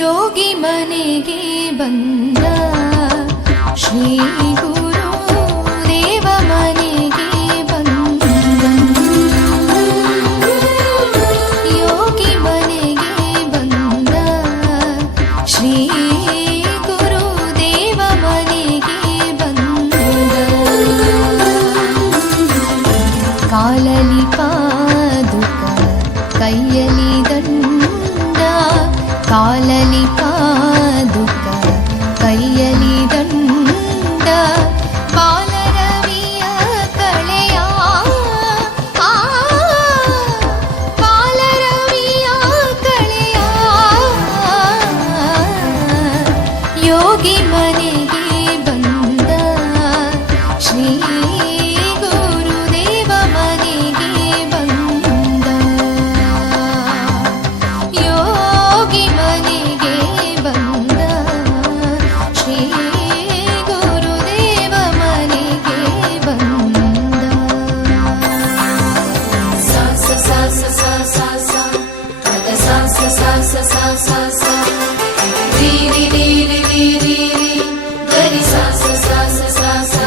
ಯೋಗಿ ಮನೆಗೆ ಬಂದ ಶ್ರೀ ಗುರು ದೇವ ಮನೆಗೆ ಬಂದ ಯೋಗಿ ಮನೆಗೆ ಬಂದ ಶ್ರೀ ಗುರು ದೇವ ಮನೆಗೆ ಬಂದ ಕಾಲಲಿ ಪಾದುಕ ಕೈಯಲಿ ದಂಡ ಕಾಲಲಿ ಪಾದುಕ ಕೈಯಲಿ ದಂಡ ಬಾಲರವಿಯ ಕಳೆಯ ಬಾಲರವಿಯ ಕಳೆಯ ಯೋಗಿ ಮನೆಗೆ ಬಂದ ಶ್ರೀ ಗುರುದೇವ ಮನೆಗೆ ಬಂದ ಯೋಗಿ ಮನೆಗೆ ಬಂದ ಶ್ರೀ ಗುರುದೇವ ಮನೆಗೆ ಬಂದ sa sa sa sa sa sa sa ga sa sa sa sa sa sa sa ri ri ri ri ri ri ri ga ri sa sa sa sa sa sa